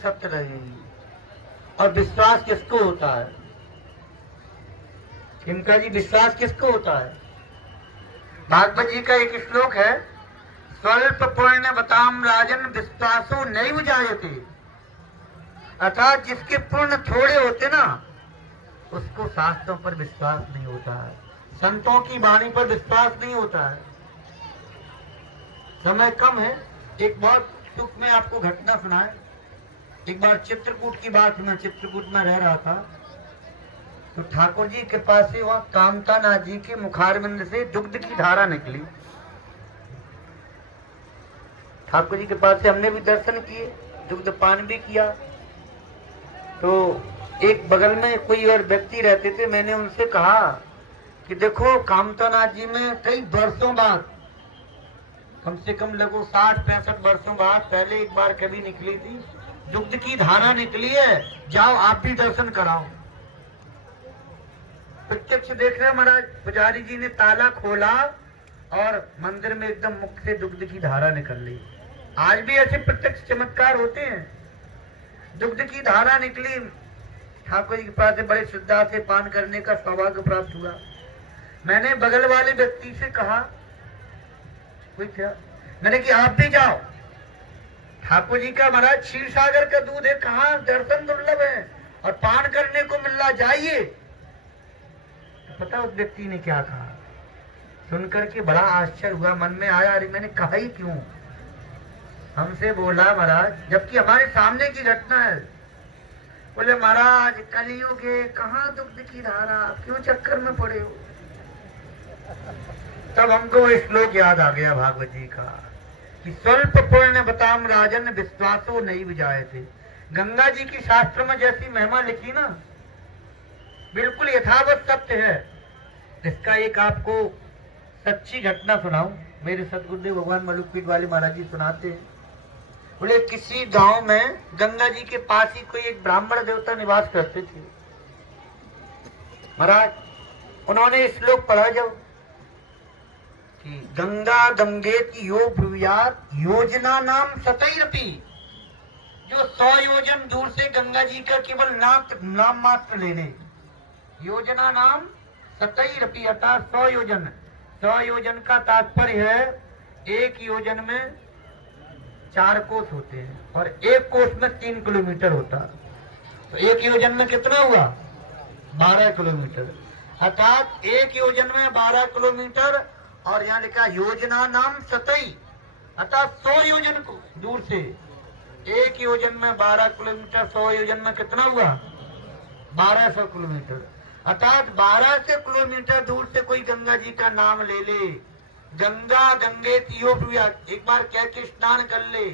सत्य रहेगी। और विश्वास किसको होता है? इनका जी विश्वास किसको होता है? भागवत जी का एक श्लोक है, स्वल्प पुण्य बताम राजन विश्वासो नैव जायते। अर्थात जिसके पुण्य थोड़े होते ना, उसको शास्त्रों पर विश्वास नहीं होता है, संतों की वाणी पर विश्वास नहीं होता है। समय कम है, एक बहुत सुख में आपको घटना सुनाए। एक बार चित्रकूट की बात, मैं चित्रकूट में रह रहा था, तो ठाकुर जी के पास से वहां कामतानाथ जी के मुखारविंद से दुग्ध की धारा निकली। ठाकुर जी के पास से हमने भी दर्शन किए, दुग्ध पान भी किया। तो एक बगल में कोई और व्यक्ति रहते थे, मैंने उनसे कहा कि देखो कामतानाथ जी में कई वर्षों बाद, कम से कम लगभग 60-65 वर्षों बाद पहले एक बार कभी निकली थी, दुग्ध की धारा निकली है, जाओ आप भी दर्शन कराओ। प्रत्यक्ष देख रहे महाराज, पुजारी जी ने ताला खोला और मंदिर में एकदम मुख से दुग्ध की धारा निकल रही। आज भी ऐसे प्रत्यक्ष चमत्कार होते हैं। दुग्ध की धारा निकली, ठाकुर जी के पास से बड़े श्रद्धा से पान करने का सौभाग्य प्राप्त हुआ। मैंने बगल वाले व्यक्ति से कहा, कोई क्या, मैंने कि आप भी जाओ, ठाकुर जी का महाराज क्षीर सागर का दूध है, कहाँ दर्शन दुर्लभ है और पान करने को मिल रहा, जाइए। तो पता उस व्यक्ति ने क्या कहा, सुनकर के बड़ा आश्चर्य हुआ, मन में आया, अरे मैंने कहा ही क्यों। हमसे बोला महाराज, जबकि हमारे सामने की घटना है, बोले महाराज कलयुग है, कहाँ दुग्ध की धारा, क्यों चक्कर में पड़े हो। तब हमको श्लोक याद आ गया भागवत जी का कि स्वल्प पुण्य बताम राजन विश्वासो नहीं बुझाए थे। गंगा जी की शास्त्र में जैसी महिमा लिखी ना, बिल्कुल यथावत सत्य है। इसका एक आपको सच्ची घटना सुनाऊं। मेरे सतगुरुदेव भगवान मलुकपीठ वाले महाराज जी सुनाते हैं, बोले किसी गांव में गंगा जी के पास ही कोई एक ब्राह्मण देवता निवास करते थे। महाराज उन्होंने श्लोक पढ़ा जब कि गंगा गंगेत यो भुवियात योजना नाम सतैरपि, जो 100 योजन दूर से गंगा जी का केवल नाम मात्र ले ले, योजना नाम सतैरपि अर्थात 100 योजन। 100 योजन का तात्पर्य है एक योजन में 4 कोस होते हैं और एक कोस में 3 किलोमीटर होता, तो एक योजन में कितना हुआ, 12 किलोमीटर। अर्थात एक योजन में 12 किलोमीटर, और यहाँ लिखा योजना नाम सतई, अर्थात 100 योजन को दूर से, एक योजन में 12 किलोमीटर, 100 योजन में कितना हुआ, 1200 किलोमीटर। अर्थात 1200 किलोमीटर दूर से कोई गंगा जी का नाम ले ले, गंगा गंगे एक बार कह के स्नान कर ले,